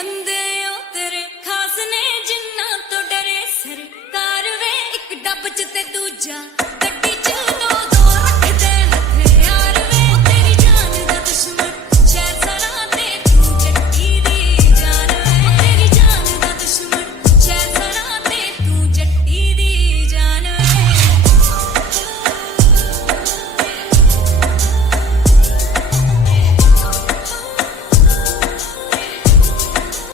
ਬੰਦੇ ਉਹ ਤੇਰੇ ਖਾਸ ਨੇ ਜਿੰਨਾ ਤੋਂ ਡਰੇ ਸਰਕਾਰ ਵੇ ਇੱਕ ਡੱਬ ਚ ਤੇ ਦੂਜਾ